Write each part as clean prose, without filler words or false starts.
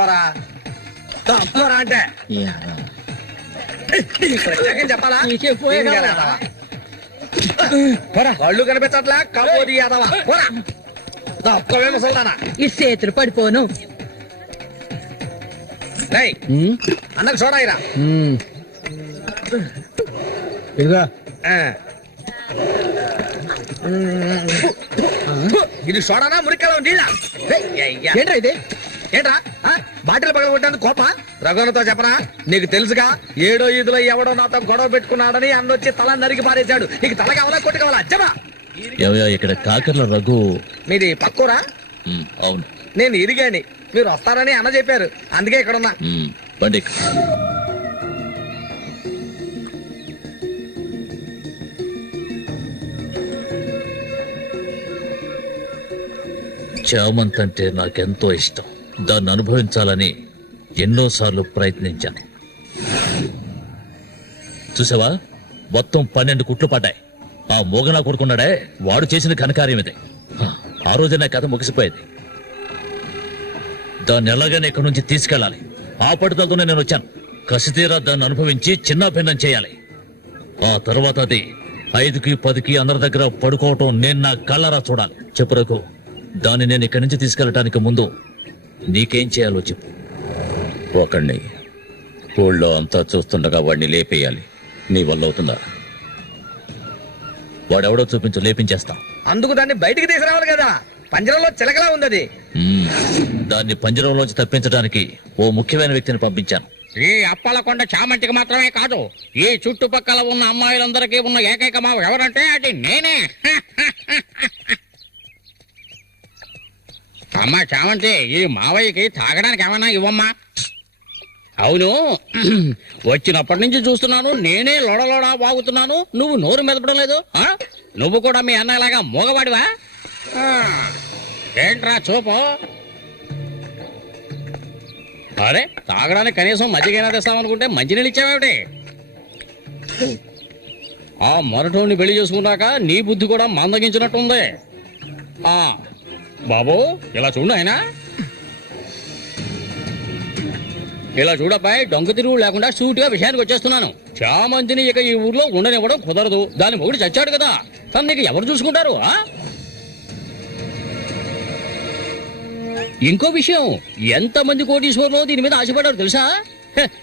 తప్పుకోరా తప్పుకోరా అంటే చెప్పాలా కళ్ళు కనిపించట్లా కబోది యాదవా తప్పుకోవే ముసల్దానా ఈ చేతులు పడిపోను. అన్నకు చూడాయిరా ఇదిగా ఇది చూడనా మురికలో నీళ్ళ ఏంట్రా ఇది? ఏంట్రా బాటిల్ పగల కొట్టేందుకు కోప రఘునతో చెప్పనా? నీకు తెలుసుగా 7వ ఈదులో ఎవడో నాతో గొడవ పెట్టుకున్నాడని అన్నొచ్చి తల నరికి పారేశాడు. నీకు తల కావాలా కొట్టు కావాలా చెప్పా? ఇక్కడ కాకర్ల రఘు మీది పక్కూరా? అవును, నేను ఇరిగాని మీరు వస్తారని అన్న చెప్పారు, అందుకే ఇక్కడ ఉన్నా. బండి చామంత్ అంటే నాకెంతో ఇష్టం. దాన్ని అనుభవించాలని ఎన్నోసార్లు ప్రయత్నించాను. చూసావా, మొత్తం 12 కుట్లు పడ్డాయి. ఆ మోగనా కొడుకున్నాడే, వాడు చేసిన ఘనకార్యం ఇదే. ఆ రోజే నా కథ ముగిసిపోయేది. దాన్ని ఎలాగైనా ఇక్కడి నుంచి తీసుకెళ్ళాలి. ఆ పట్టుదలతోనే నేను వచ్చాను. కసితీరా దాన్ని అనుభవించి చిన్న భిన్నం చేయాలి. ఆ తర్వాత అది 5కి 10కి అందరి దగ్గర పడుకోవటం నేను నా కళ్ళరా చూడాలి. చెప్పు రఘు, దాన్ని నేను ఇక్కడి నుంచి తీసుకెళ్ళటానికి ముందు నీకేం చేయాలో చెప్పు. ఒకడిని ఊళ్ళో అంతా చూస్తుండగా వాడిని లేపేయాలి. నీ వల్ల అవుతుందా? వాడెవడో చూపించు, లేపించేస్తాం. అందుకు దాన్ని బయటికి తీసుకురావాలి కదా, పంజరంలో చిలకలా ఉంది అది. దాన్ని పంజరంలోంచి తప్పించడానికి ఓ ముఖ్యమైన వ్యక్తిని పంపించాను. ఈ అప్పలకొండ చామంతికి మాత్రమే కాదు, ఈ చుట్టుపక్కల ఉన్న అమ్మాయిలందరికీ ఉన్న ఏకైక మావ ఎవరంటే అది నేనే. అమ్మా చామంతి, ఈ మావయ్యకి తాగడానికి ఏమన్నా ఇవ్వమ్మా. అవును, వచ్చినప్పటి నుంచి చూస్తున్నాను, నేనే లొడలోడా వాగుతున్నాను, నువ్వు నోరు మెదపడం లేదు. నువ్వు కూడా మీ అన్నలాగా మూగవాడివా? ఏంట్రా చూపు? అరే, తాగడానికి కనీసం మజ్జిగైనా తెస్తామనుకుంటే మంచినీళ్ళు ఇచ్చావేమిటి? ఆ మొరటోని పెళ్లి చేసుకున్నాక నీ బుద్ధి కూడా మందగించినట్టుంది. బాబు, ఇలా చూడు ఆయన, ఇలా చూడబ్బాయి, డొంక తిరుగు లేకుండా సూటిగా విషయానికి వచ్చేస్తున్నాను. చామంతిని ఇక ఈ ఊర్లో ఉండనివ్వడం కుదరదు. దాని మొగుడు చచ్చాడు కదా, తను నీకు ఎవరు చూసుకుంటారు? ఇంకో విషయం, ఎంతమంది కోటీశ్వర్లో దీని మీద ఆశపడ్డారు తెలుసా?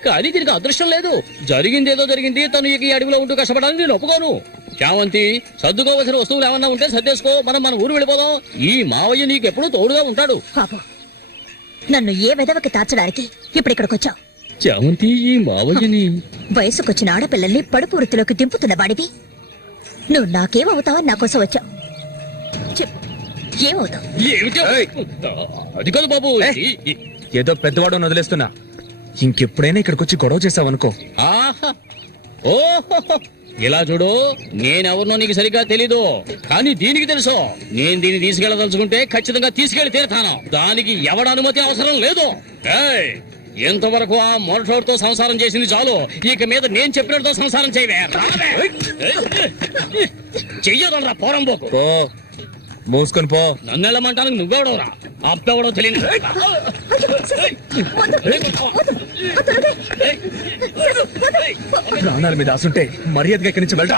కానీ దీనికి అదృష్టం లేదు. జరిగిందేదో జరిగింది, తను ఇక ఈ అడవిలో ఉంటూ కష్టపడాలని నేను ఒప్పుకోను. చామంతి, సర్దుకోవలసిన వస్తువులు ఏమన్నా ఉంటే సర్దేసుకో, మనం మన ఊరు వెళ్ళిపోదాం. ఈ మావయ్య నీకెప్పుడు తోడుగా ఉంటాడు. నన్ను ఏ విధవకి తార్చడానికి ఇప్పుడు ఇక్కడికి వచ్చావు? చామంతి, ఈ మావయ్యని వయసుకొచ్చిన ఆడపిల్లల్ని పడుపు వృత్తిలోకి దింపుతున్న వాడివి నువ్వు నాకేమవుతావని నా కోసం వచ్చావు. ఏమవుతావు? అది కాదు బాబు, ఏదో పెద్దవాడు వదిలేస్తున్నా. ఇంకెప్పుడైనా ఇక్కడికి వచ్చి గొడవ చేసావనుకో. ఓహో, ఇలా చూడు, నేనెవరినో నీకు సరిగ్గా తెలీదు, కానీ దీనికి తెలుసు. నేను దీన్ని తీసుకెళ్లదలుచుకుంటే ఖచ్చితంగా తీసుకెళ్లి తీరుతాను. దానికి ఎవడ అనుమతి అవసరం లేదు. ఎంతవరకు ఆ మొరటోడితో సంసారం చేసింది చాలు. ఇక మీద నేను చెప్పినతో సంసారం చేయవే. చెయ్యదరా పోరంబోకు. మూసుకొని పో. నన్ను వెళ్ళమంటానికి నువ్వెవడవరా? అప్పెవడో తెలియదు. ప్రాణాల మీద ఆసుంటే మర్యాదగా ఇక్కడి నుంచి వెళ్ళా.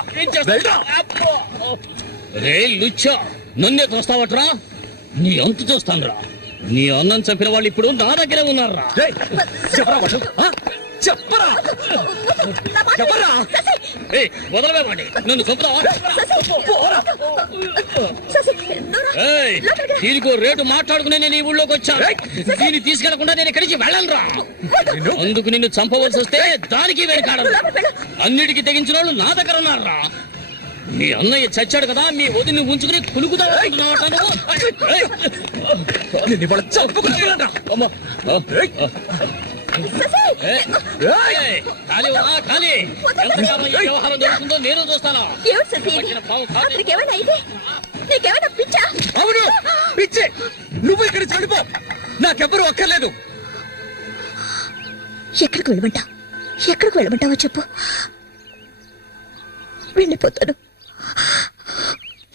రే లుచ్చా, నన్నే చూస్తావట్రా? నీ అంతు చూస్తానురా. నీ అన్నం చంపిన వాళ్ళు ఇప్పుడు నా దగ్గరే ఉన్నారా? చెప్పరా వదలవే వాడి, నన్ను చంపుతావా? దీనికో రేటు మాట్లాడుకునే నేను ఈ ఊళ్ళోకి వచ్చాను. దీన్ని తీసుకెళ్లకుండా నేను ఇక్కడికి వెళ్ళను రా. అందుకు నిన్ను చంపవలసి వస్తే దానికి వెనకాడదు. అన్నిటికీ తెగించిన వాళ్ళు నా దగ్గర ఉన్నారా? మీ అన్నయ్య చచ్చాడు కదా, మీ వదిని ఉంచుకుని కులుకుతావు. వ్యవహారం జరుగుతుందో నేను చూస్తాను. అవును, పిచ్చి. నువ్వు ఇక్కడ చనిపో, నాకెవ్వరూ అక్కర్లేదు. ఎక్కడికి వెళ్ళమంటావో చెప్పు, వెళ్ళిపోతాను.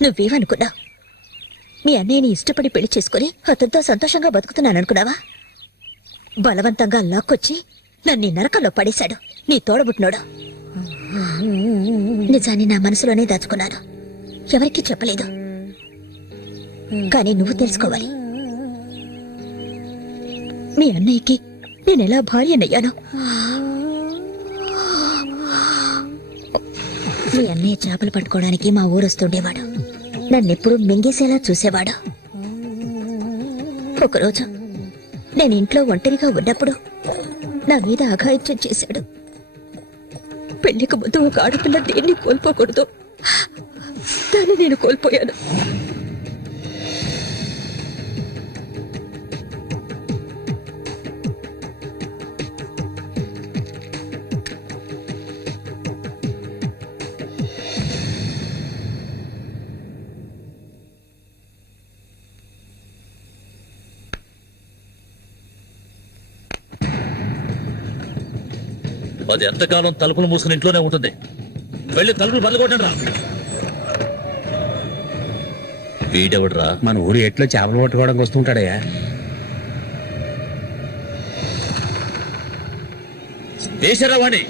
నువ్వేమనుకున్నా? మీ అన్నయ్యని ఇష్టపడి పెళ్లి చేసుకుని అతనితో సంతోషంగా బతుకుతున్నాను అనుకున్నావా? బలవంతంగా లాక్కొచ్చి నన్ను ఈ నరకంలో పడేశాడు నీ తోడబుట్టినోడు. నిజాన్ని నా మనసులోనే దాచుకున్నాను, ఎవరికీ చెప్పలేదు. కానీ నువ్వు తెలుసుకోవాలి, మీ అన్నయ్యకి నేనెలా భార్యనయ్యాను. మీ అన్నయ్య చేపలు పట్టుకోవడానికి మా ఊరొస్తుండేవాడు. నన్నెప్పుడు మింగేసేలా చూసేవాడు. ఒకరోజు నేను ఇంట్లో ఒంటరిగా ఉన్నప్పుడు నా మీద అఘాయిత్యం చేశాడు. పెళ్లికి ముందు ఒక ఆడపిల్ల దేన్ని కోల్పోకూడదు, దాన్ని నేను కోల్పోయాను. అది ఎంతకాలం తలుపులు మూసుకుని ఇంట్లోనే ఉంటుంది. వెళ్ళి తలుపులు బదలగొట్టండి రా. వీడెవడ్రా? మన ఊరు ఎట్లో చేపలు పట్టుకోవడానికి వస్తుంటాడయ్యా. వేసారా వాణ్ణి?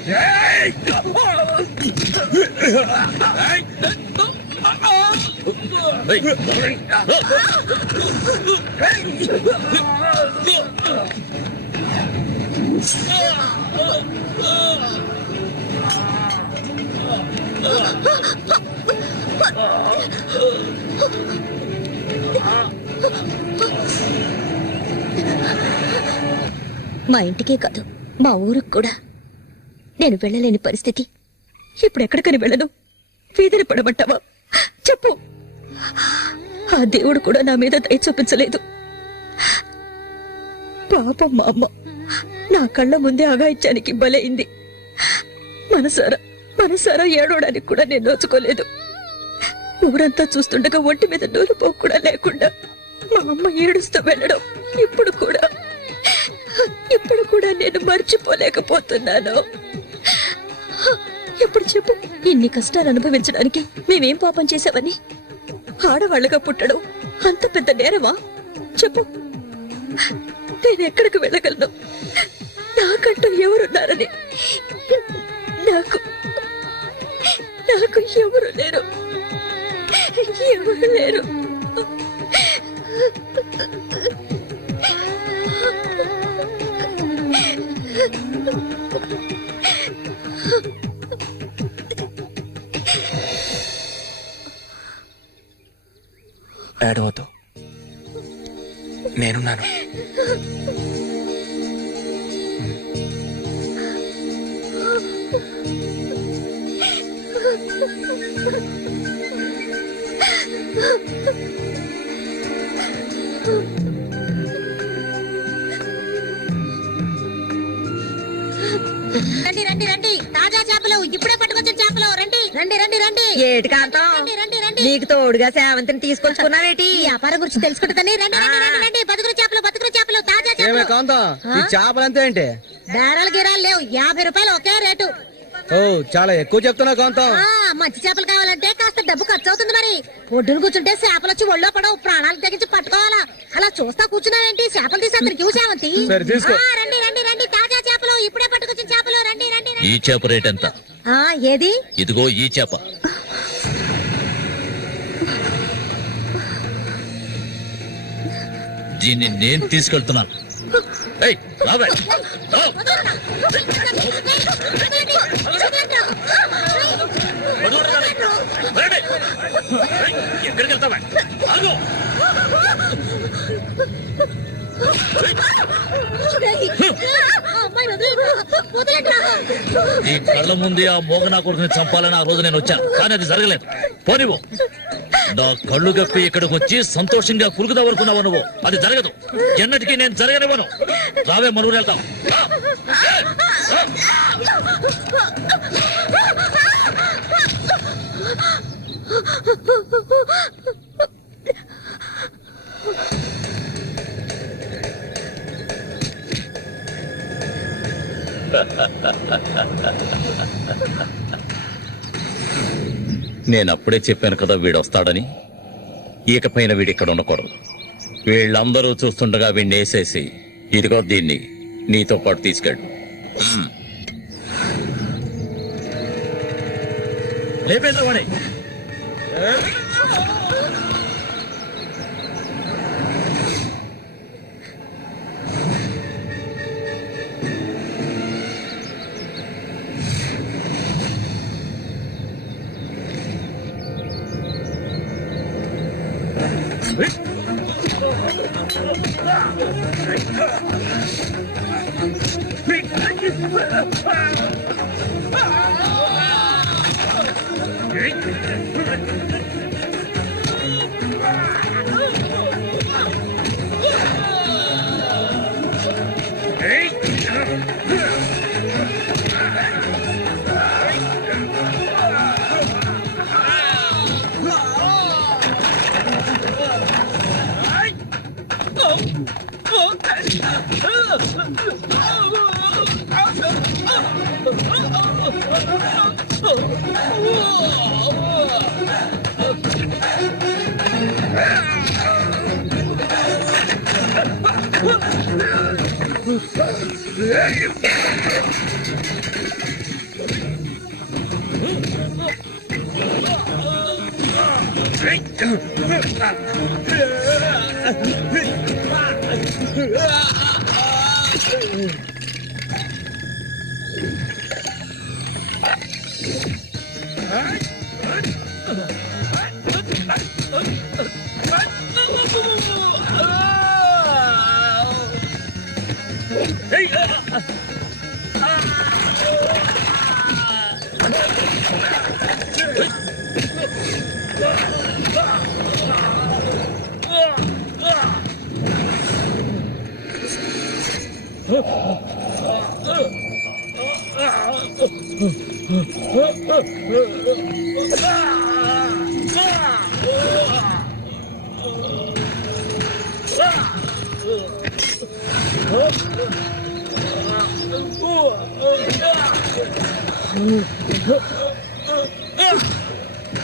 మా ఇంటికే కాదు, మా ఊరికి కూడా నేను వెళ్ళలేని పరిస్థితి. ఇప్పుడు ఎక్కడికని వెళ్ళను? వీధిన పడమంటావా? చెప్పు. ఆ దేవుడు కూడా నా మీద దయ చూపించలేదు. పాపం మా అమ్మ నా కళ్ళ ముందే అఘాయిత్యానికి బలైంది. మనసారా ఏడవడానికి కూడా నేను నోచుకోలేదు. ఊరంతా చూస్తుండగా ఒంటి మీద నూలుపో కూడా లేకుండా మా అమ్మ ఏడుస్తూ వెళ్ళడం ఇప్పుడు కూడా నేను మర్చిపోలేకపోతున్నాను. ఇప్పుడు చెప్పు, ఇన్ని కష్టాలు అనుభవించడానికి మేమేం పాపం చేశావని? ఆడవాళ్లుగా పుట్టడం అంత పెద్ద నేరమా? చెప్పు, నేను ఎక్కడికి వెళ్ళగలను? నాకంటూ ఎవరున్నారని నాకు ఎవరు లేరు. ఏడవద్దు, నేనున్నాను. రండి రండి రండి, తాజా చేపలు ఇప్పుడే పట్టుకొచ్చిన చేపలు. రండి రండి రండి రండి. ఏటి కాంతం, రండి రండి. నీకు తోడుగా సేవంతిని తీసుకొచ్చుకున్నావేటి? వ్యాపారం గురించి తెలుసుకుంటుందని. రండి రండి రండి రండి. బతుకులు చేపలు తాజా చేపలు. కాంతం, ఈ చేపలంతా ఏంటి? బేరాలు గిరాలు లేవు, 50 రూపాయలు ఒకే రేటు. ఓ, చాలా ఎక్కువ చెప్తున్నా కాంతం. మంచి చేపలు కావాలంటే కాస్త డబ్బు ఖర్చు అవుతుంది. మరి ఒడ్డును కూర్చుంటే చేపలు వచ్చి ఒళ్ళో పడవు, ప్రాణాలు తెగించి పట్టుకోవాలా. అలా చూస్తా కూర్చున్నావేంటి? చేపలు తీసి అందరికి సేవంతి. రండి రండి రండి, తాజా చేపలు ఇప్పుడే పట్టుకొచ్చిన చేపలు. రండి రండి. ఈ చేప రేట్ ఎంత? ఏది? ఇదిగో ఈ చేప. దీన్ని నేను తీసుకెళ్తున్నాను. ఏయ్, రావే. రా. రండి. ఎక్కడికి వెళ్తావా? ఆగు. ఈ కళ్ళ ముందే ఆ మోగనా కొడుకుని చంపాలని ఆ రోజు నేను వచ్చాను, కానీ అది జరగలేదు. పోనివ్వు. నా కళ్ళు కప్పి ఇక్కడికి వచ్చి సంతోషంగా కురుకుదావనుకున్నావు నువ్వు. అది జరగదు, ఎన్నటికీ నేను జరగనివ్వను. రావే, మన ఊరు వెళ్తాం. నేనప్పుడే చెప్పాను కదా వీడొస్తాడని. ఇకపైన వీడిక్కడ ఉండకూడదు. వీళ్ళందరూ చూస్తుండగా వీడిని వేసేసి ఇదిగో దీన్ని నీతో పాటు తీసుకెళ్ళు. లేపేంద్ర వాణి.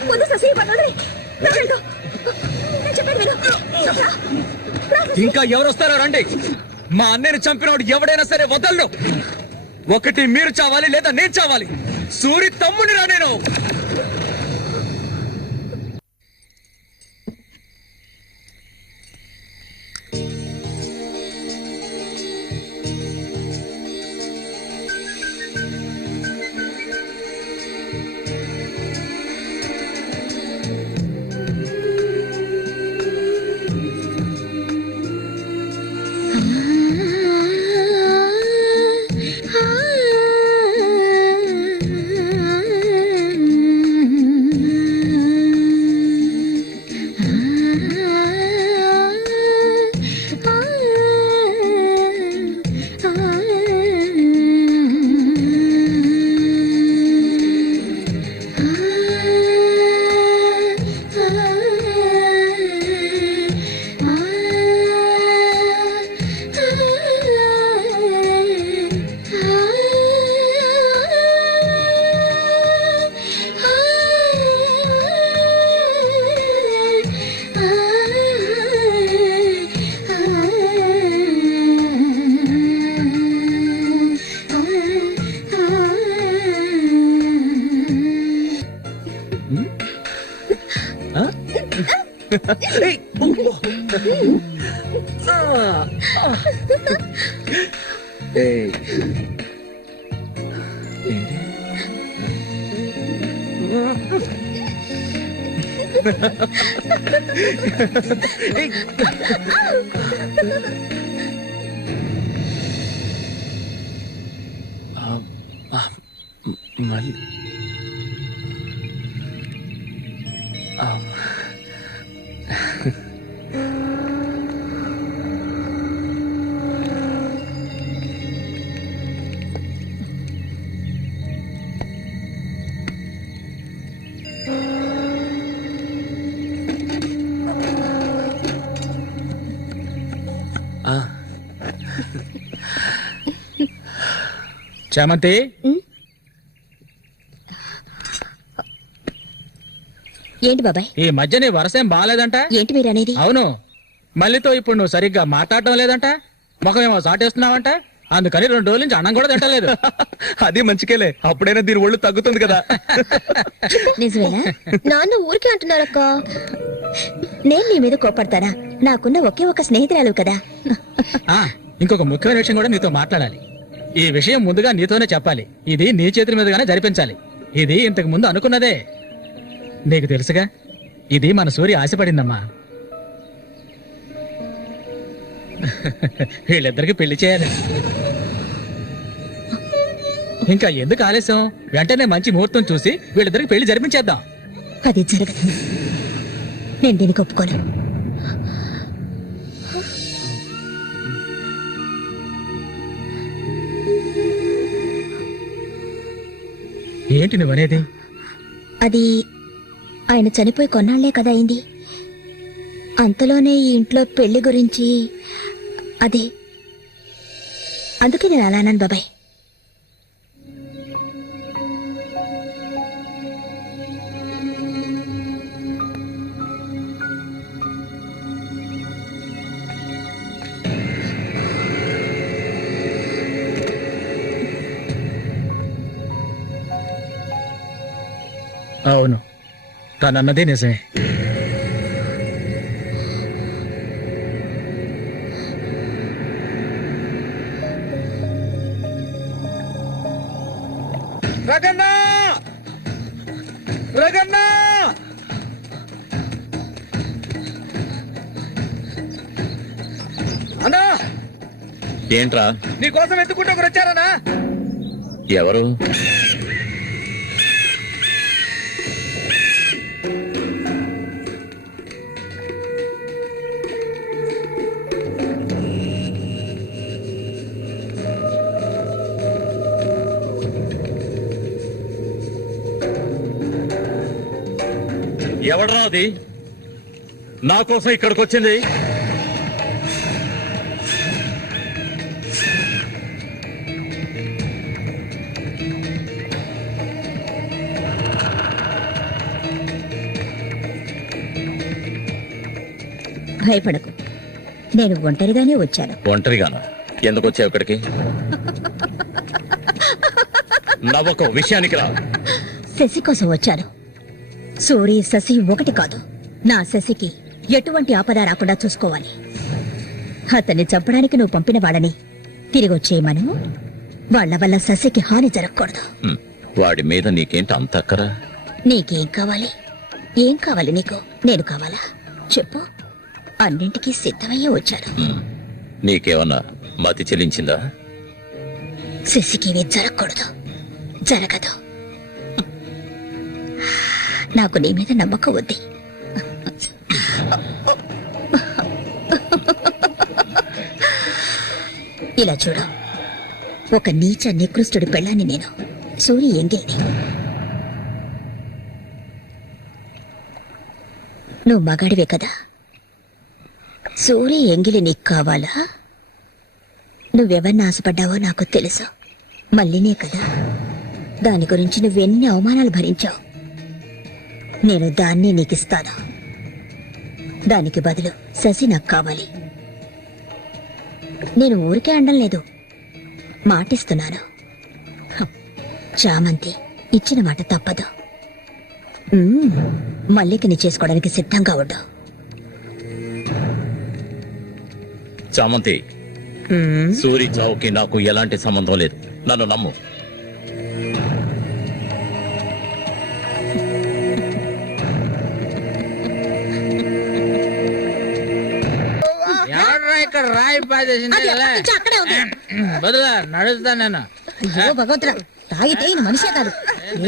ముందు శశి పడాలి. ఇంకా ఎవరు వస్తారో రండి. మా అన్నయ్యని చంపినోడు ఎవడైనా సరే వదలను. ఒకటి మీరు చావాలి లేదా నేను చావాలి. సూరి తమ్ముని రా నేను. చామంతి, ఏంటి బాబాయ్? ఈ మధ్య నీ వరసేం బాగాలేదంట. ఏంటి మీరు అనేది? అవును, మళ్ళీతో ఇప్పుడు నువ్వు సరిగ్గా మాట్లాడటం లేదంట. ముఖమేమో సాటేస్తున్నావంట. అందుకని 2 రోజుల నుంచి అన్నం కూడా తింటలేదు. అది మంచికేలే, అప్పుడైనా దీని ఒళ్ళు తగ్గుతుంది కదా. నిజమేనా? నాన్న ఊరికే అంటున్నారక్క. నేను నీ మీద కోపడతానా? నాకున్న ఒకే ఒక స్నేహితురాలు కదా. ఇంకొక ముఖ్యమైన విషయం కూడా నీతో మాట్లాడాలి. ఈ విషయం ముందుగా నీతోనే చెప్పాలి. ఇది నీ చేతుల మీదుగానే జరిపించాలి. ఇది ఇంతకు ముందు అనుకున్నదే. నీకు తెలుసుగా, ఇది మన సూర్య ఆశపడిందమ్మా. వీళ్ళిద్దరికి పెళ్లి చేయాలి. ఇంకా ఎందుకు ఆలస్యం? వెంటనే మంచి ముహూర్తం చూసి వీళ్ళిద్దరికి పెళ్లి జరిపించేద్దాం. అది జరగదు. నేను దీనికి ఒప్పుకోను. ఏంటి నువ్వనేది? అది ఆయన చనిపోయి కొన్నాళ్లే కదా అయింది. అంతలోనే ఈ ఇంట్లో పెళ్లి గురించి అదే, అందుకే నేను అలా అన్నాను బాబాయ్. అవును, తనన్నదే నిజమే. రగన్నా, రగన్నా, అన్నా, ఏంట్రా? నీకోసం ఎత్తుకుంటే ఒకరు వచ్చారనా? ఎవరు? ఎవడరా అది నా కోసం ఇక్కడికి వచ్చింది? భయపడకు, నేను ఒంటరిగానే వచ్చాను. ఒంటరిగానా? ఎందుకు వచ్చావు ఇక్కడికి? నవ్వకు, విషయానికి రా. శశి కోసం వచ్చాను. సూరి, శశి ఒకటి కాదు. నా శశికి ఎటువంటి ఆపద రాకుండా చూసుకోవాలి. అతన్ని చంపడానికి నువ్వు పంపిన వాడని తిరిగి వచ్చేయమను. వాళ్ల వల్ల శశికి హాని జరగకూడదు. వాడి మీద నీకేంటి అంత అక్కరా? నీకేం కావాలి? ఏం కావాలి నీకు? నేను కావాలా? చెప్పు. అన్నింటికీ సిద్ధమయ్యే వచ్చాను. నీకేమన్నా మతి చెల్లించిందా? శశికి ఇవి జరగకూడదు, జరగదు. నాకు నీ మీద నమ్మకం ఉంది. ఇలా చూడు, ఒక నీచ నికృష్టుడి పెళ్ళాన్ని నేను, సూరి ఎంగిల్ని. నువ్వు మగాడివే కదా. సూరి ఎంగిలి నీకు కావాలా? నువ్వెవరిని ఆశపడ్డావో నాకు తెలుసు. మళ్ళీనే కదా. దాని గురించి నువ్వెన్ని అవమానాలు భరించావు. నేను దాన్నే నీకిస్తాను. దానికి బదులు శశి నాకు కావాలి. నేను ఊరికే అండం లేదు, మాటిస్తున్నాను. చామంతి ఇచ్చిన మాట తప్పదు. మల్లికని చేసుకోవడానికి సిద్ధంగా ఉండు. చామంతి, సూరి చావుకి నాకు ఎలాంటి సంబంధం లేదు. నన్ను నమ్ము. ఇక్కడ రాయి పాదేసింది అది ఎప్పటి నుంచో అక్కడే ఉంది. బదులా నడుస్తా నేను. అయ్యో భగవంతుడా, తాగితే ఈయన మనిషే కాదు.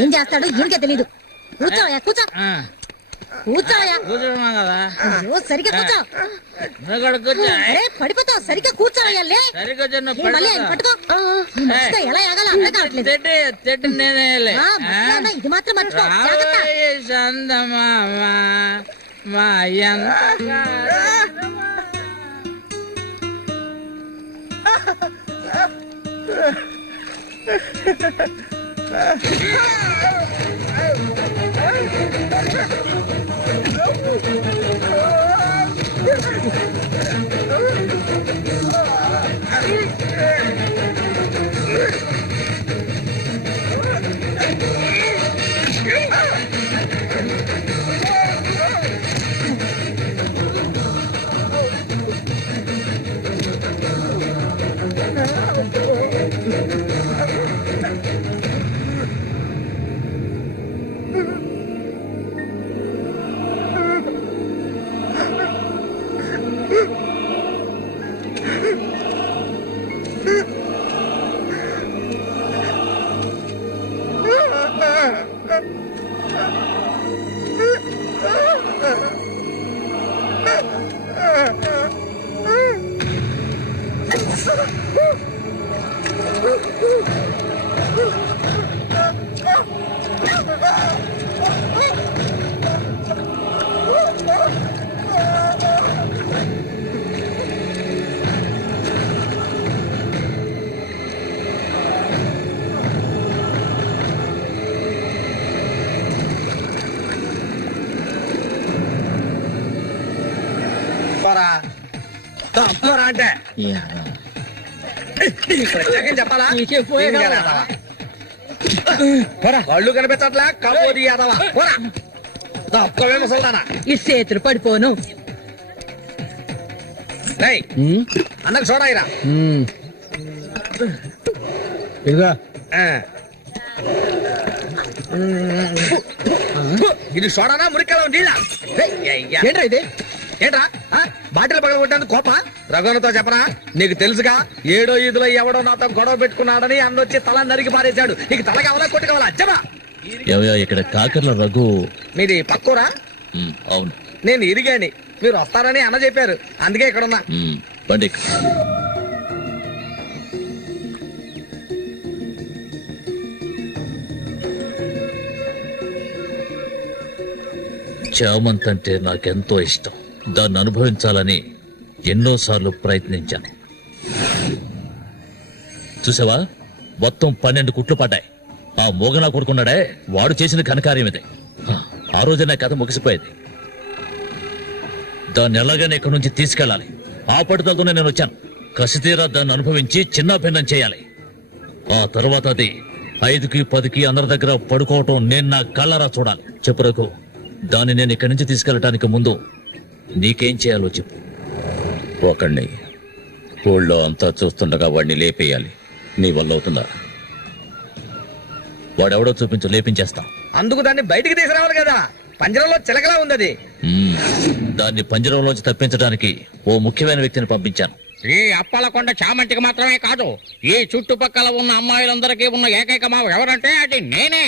ఏం చేస్తాడో ఈయనకే తెలీదు. కూర్చోయా, కూర్చో. కూర్చోయా. కూర్చోమా కదా. అయ్యో సరిగ్గా కూర్చో. ఇక్కడ కూర్చో. పడిపోతావు. సరిగ్గా కూర్చోవయ్యాలే. సరిగ్గా మళ్ళీ ఆయన పట్టుకో. ఈ మనిషితో ఎలా ఎగాలో అర్థం కావట్లేదు. చెట్టు నేనే ఇది మాత్రం మర్చిపో. జాగ్రత్త. చందమామ మా పోరా పోరా అంటే చెప్పాలా కళ్ళు కనిపించట్లా కబోది యాదవా పోరా తప్పవే ముసల్దానా ఈ చేతులు పడిపోను. ఏయ్, అన్నకు చూడాయిరా ఇదిగా ఇది చూడనా మురికలో నీళ్ళ ఏంట్రా ఇది? ఏంట్రా బాటిల్ పగల కొట్టేందుకు కోప రఘునతో చెప్పరా నీకు తెలుసుగా ఏడో ఈదులో ఎవడో నాతో గొడవ పెట్టుకున్నాడని అన్నొచ్చి తల నరికి పారేశాడు నీకు తల కావాలా కొట్టు కావాలా చెప్పరా ఏవయ్యా, ఇక్కడ కాకర్ల రఘు. మీది పక్కూరా అవును. నేను ఇరిగాని మీరు వస్తారని అన్న చెప్పారు అందుకే ఇక్కడ ఉన్నా బండి చామంత్ అంటే నాకెంతో ఇష్టం. దాన్ని అనుభవించాలని ఎన్నోసార్లు ప్రయత్నించాను. చూసావా, మొత్తం 12 కుట్లు పడ్డాయి. ఆ మోగనా కొడుకున్నాడే, వాడు చేసిన ఘనకార్యం ఇదే. ఆ రోజు నా కథ ముగిసిపోయేది. దాన్ని ఎలాగైనా ఇక్కడి నుంచి తీసుకెళ్ళాలి. ఆ పట్టుదలతోనే నేను వచ్చాను. కసితీరా దాన్ని అనుభవించి చిన్న భిన్నం చేయాలి. ఆ తర్వాత అది 5కి 10కి అందరి దగ్గర పడుకోవటం నేను నా కళ్ళరా చూడాలి. చెప్పు రఘు, దాన్ని నేను ఇక్కడి నుంచి తీసుకెళ్ళటానికి ముందు నీకేం చేయాలో చెప్పు. ఒకడిని ఊళ్ళో అంతా చూస్తుండగా వాడిని లేపేయాలి. నీ వల్ల అవుతుందా? వాడెవడో చూపించు, లేపించేస్తాం. అందుకు దాన్ని బయటికి తీసుకురావాలి కదా, పంజరంలో చిలకలా ఉంది అది. దాన్ని పంజరంలోంచి తప్పించడానికి ఓ ముఖ్యమైన వ్యక్తిని పంపించాను. ఈ అప్పలకొండ చామంతికి మాత్రమే కాదు, ఈ చుట్టుపక్కల ఉన్న అమ్మాయిలందరికీ ఉన్న ఏకైక మావ ఎవరంటే అది నేనే.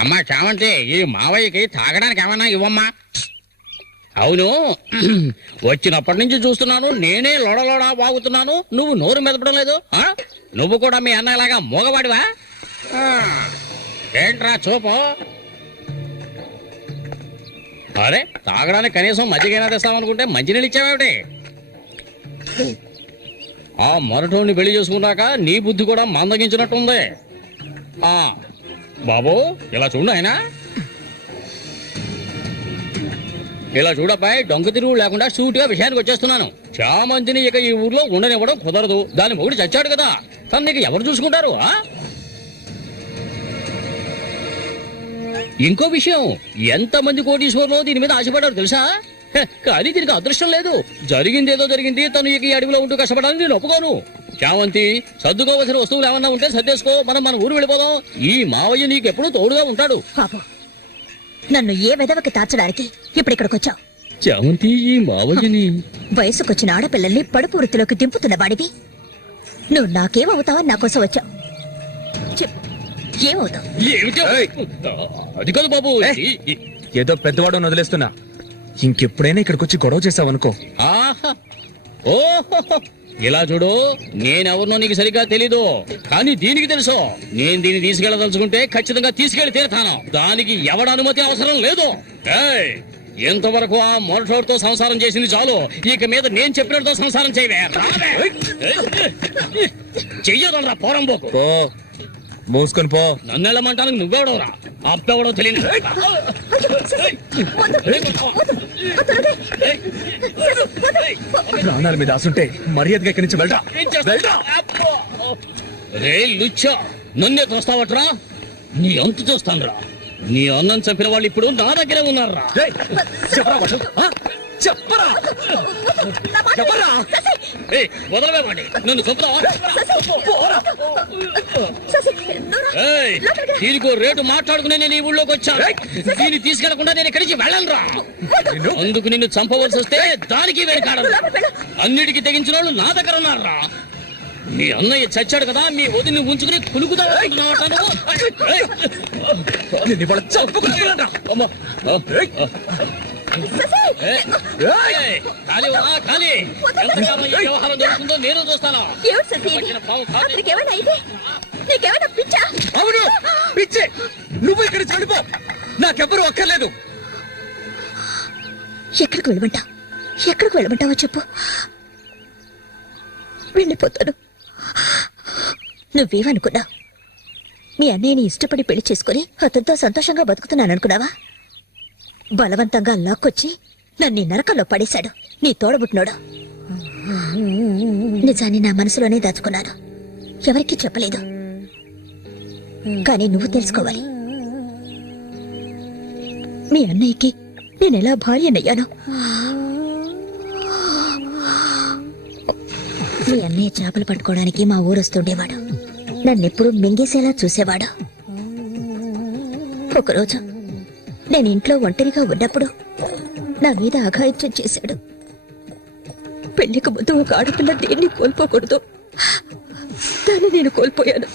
అమ్మా చామంతి, ఈ మావయ్యకి తాగడానికి ఏమన్నా ఇవ్వమ్మా. అవును, వచ్చినప్పటి నుంచి చూస్తున్నాను, నేనే లోడలోడా వాగుతున్నాను, నువ్వు నోరు మెదపడం లేదు. నువ్వు కూడా మీ అన్నలాగా మోగవాడివా? ఏంట్రా చూపు? అరే, తాగడానికి కనీసం మజ్జిగైనా తెస్తామనుకుంటే మంచినీళ్ళు ఇచ్చావేమిటి? ఆ మరటోని పెళ్లి చేసుకున్నాక నీ బుద్ధి కూడా మందగించినట్టుంది. బాబు, ఇలా చూడు ఆయన, ఇలా చూడబ్బాయి, డొంక తిరుగు లేకుండా సూటిగా విషయానికి వచ్చేస్తున్నాను. చామంతిని ఇక ఈ ఊర్లో ఉండనివ్వడం కుదరదు. దాని మొగుడు చచ్చాడు కదా, తను నీకు ఎవరు చూసుకుంటారు? ఇంకో విషయం, ఎంతమంది కోటీశ్వర్లో దీని మీద ఆశపడ్డారు తెలుసా? కానీ దీనికి అదృష్టం లేదు. జరిగిందేదో జరిగింది, తను ఇక ఈ అడవిలో ఉంటూ కష్టపడాలని నేను ఒప్పుకోను. చామంతి, సర్దుకోవలసిన వస్తువులు ఏమన్నా ఉంటే సర్దేసుకో, మనం మన ఊరు వెళ్ళిపోదాం. ఈ మావయ్య నీకెప్పుడు తోడుగా ఉంటాడు. పాపం, నన్ను ఏ విధవకి తార్చడానికి ఇప్పుడు ఇక్కడికి వచ్చావు? చామంతి, ఈ మావయ్యని వయసుకొచ్చిన ఆడపిల్లల్ని పడుపు వృత్తిలోకి దింపుతున్న వాడివి నువ్వు నాకేమవుతావని నా కోసం వచ్చావు. చెప్పు, ఏమవుతావు? అది కాదు బాబు, ఏదో పెద్దవాడు వదిలేస్తున్నా. ఇంకెప్పుడైనా ఇక్కడికి వచ్చి గొడవ చేసావనుకో. ఓహో, ఇలా చూడు, నేనెవరినో నీకు సరిగ్గా తెలీదు, కానీ దీనికి తెలుసు. నేను దీన్ని తీసుకెళ్లదలుచుకుంటే ఖచ్చితంగా తీసుకెళ్లి తీరుతాను. దానికి ఎవడ అనుమతి అవసరం లేదు. ఎంతవరకు ఆ మొరటోడితో సంసారం చేసింది చాలు. ఇక మీద నేను చెప్పినట్టుతో సంసారం చేయవే. చెయ్యదనరా పోరంబోకు. మూసుకొని పో. నన్ను వెళ్ళమంటానికి నువ్వెవడవరా? అప్పెవడో తెలియదు. ప్రాణాల మీద ఆసుంటే మర్యాదగా ఇక్కడి నుంచి వెళ్ళా. రే లుచ్చా, నన్నే చూస్తావట్రా? నీ అంతు చూస్తానురా. నీ అన్నం చంపిన వాళ్ళు ఇప్పుడు నా దగ్గరే ఉన్నారా? చెప్పరా చెప్పరా ఏయ్, వదలవేవాడి నన్ను చంపుతావా? ఏయ్, దీనికో రేటు మాట్లాడుకునే నేను ఈ ఊళ్ళోకి వచ్చాను. దీన్ని తీసుకెళ్లకుండా నేను ఇక్కడి నుంచి వెళ్ళనురా. అందుకు నిన్ను చంపవలసి వస్తే దానికి వెనకాడను. అన్నిటికీ తెగించిన వాళ్ళు నా దగ్గర ఉన్నారా? మీ అన్నయ్య చచ్చాడు కదా, మీ వదిని ఉంచుకుని కులుకుతా వ్యవహారం జరుగుతుందో నేను చూస్తాను. అవును పిచ్చి, నువ్వు ఇక్కడ చనిపో, నాకెవ్వరూ అక్కర్లేదు. ఎక్కడికి వెళ్ళమంటావు? ఎక్కడికి వెళ్ళమంటావో చెప్పు, వెళ్ళిపోతాను. నువ్వేమనుకున్నావు? మీ అన్నయ్యని ఇష్టపడి పెళ్లి చేసుకుని అతనితో సంతోషంగా బతుకుతున్నాననుకున్నావా? బలవంతంగా లాక్కొచ్చి నన్ను ఈ నరకంలో పడేశాడు నీ తోడబుట్టినోడు. నిజాన్ని నా మనసులోనే దాచుకున్నాను, ఎవరికీ చెప్పలేదు. కానీ నువ్వు తెలుసుకోవాలి, మీ అన్నయ్యకి నేనెలా భార్యనయ్యాను. మీ అన్నయ్య చేపలు పట్టుకోవడానికి మా ఊరొస్తుండేవాడు. నన్నెప్పుడు మింగేసేలా చూసేవాడు. ఒకరోజు నేను ఇంట్లో ఒంటరిగా ఉన్నప్పుడు నా మీద అఘాయిత్యం చేశాడు. పెళ్లికి ముందు ఒక ఆడపిల్ల దేన్ని కోల్పోకూడదు, దాన్ని నేను కోల్పోయాను.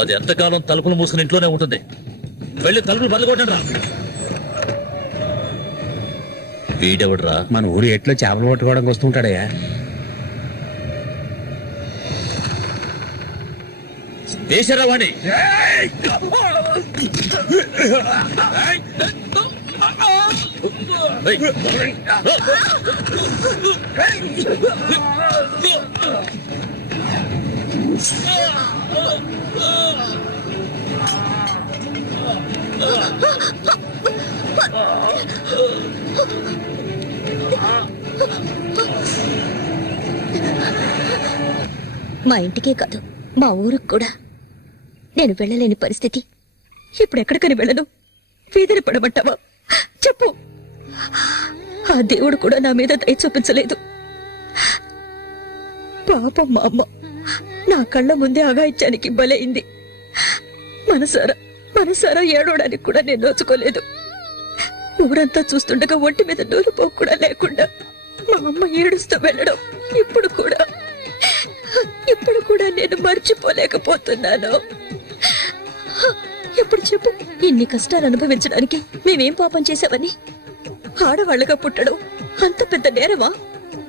అది ఎంతకాలం తలుపులు మూసుకుని ఇంట్లోనే ఉంటుంది. వెళ్ళి తలుపులు బదలగొట్టండి రా. వీడెవడ్రా? మన ఊరు ఎట్లో చేపలు పట్టుకోవడానికి వస్తుంటాడయ్యా. దేశరావాణి మా ఇంటికే కాదు, మా ఊరికి కూడా నేను వెళ్ళలేని పరిస్థితి. ఇప్పుడు ఎక్కడికని వెళ్ళను? వీధిని పడమంటావా? చెప్పు. ఆ దేవుడు కూడా నా మీద దయ చూపించలేదు. పాపం మా అమ్మ నా కళ్ళ ముందే అఘాయిత్యానికి బలైంది. మనసారా ఏడవడానికి కూడా నేను నోచుకోలేదు. ఊరంతా చూస్తుండగా ఒంటి మీద నూలుపోకు కూడా లేకుండా మా అమ్మ ఏడుస్తూ వెళ్ళడం ఇప్పుడు కూడా నేను మర్చిపోలేకపోతున్నాను. ఇప్పుడు చెప్పు, ఇన్ని కష్టాలు అనుభవించడానికి మేమేం పాపం చేశావని? ఆడవాళ్ళగా పుట్టడం అంత పెద్ద నేరమా?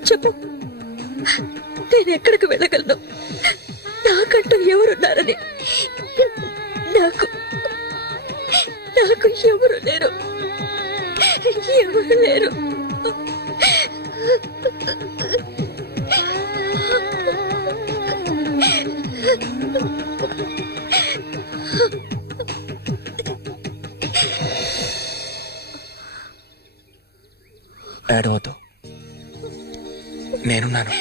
చెప్పు, నేను ఎక్కడికి వెళ్ళగలను? నాకంటూ ఎవరున్నారని నాకు ఎవరు లేరు. ఏడవద్దు, నేనున్నాను.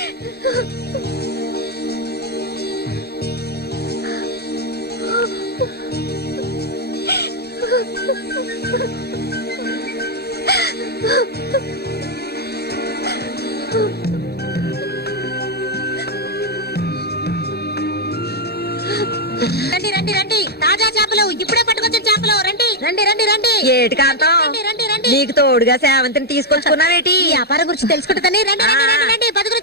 రండి రండి రండి, తాజా చేపలు ఇప్పుడే పట్టుకొచ్చిన చేపలు. రండి రండి రండి రండి. ఏటి కాంతం, రండి రండి. నీకు తోడుగా సేవంతిని తీసుకొచ్చుకున్నావేటి? ఈ వ్యాపారం గురించి తెలుసుకుంటుందని రండి రండి రండి రండి. బతుకులు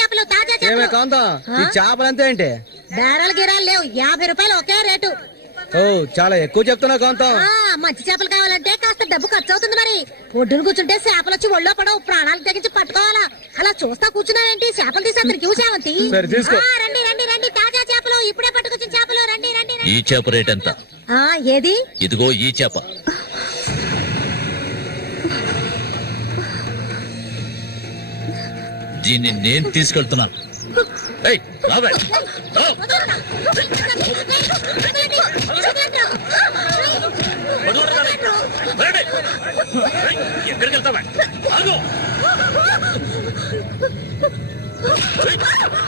చేపలు తాజా చేపలు. కాంతం, ఈ చేపలు అంతే ఏంటి? బేరాలు గిరాలు లేవు, 50 రూపాయలు ఒకే రేటు. ఓ, చాలా ఎక్కువ చెప్తున్నా కాంతం. మంచి చేపలు కావాలంటే కాస్త డబ్బు ఖర్చు అవుతుంది మరి. ఒడ్డును కూర్చుంటే చేపలు వచ్చి ఒళ్ళో పడవు, ప్రాణాలు తెగించి పట్టుకోవాలా. అలా చూస్తా కూర్చున్నావేంటి? చేపలు తీసి అతనికి సేవంతి. రండి రండి రండి, తాజా చేపలు ఇప్పుడే పట్టుకొచ్చిన చేపలు. రండి రండి. ఈ చేప రేట్ ఎంత? ఏది? ఇదిగో ఈ చేప. దీన్ని నేను తీసుకెళ్తున్నాను. ఏయ్, రావే. ఎక్కడికి వెళ్తావా? ఆగు!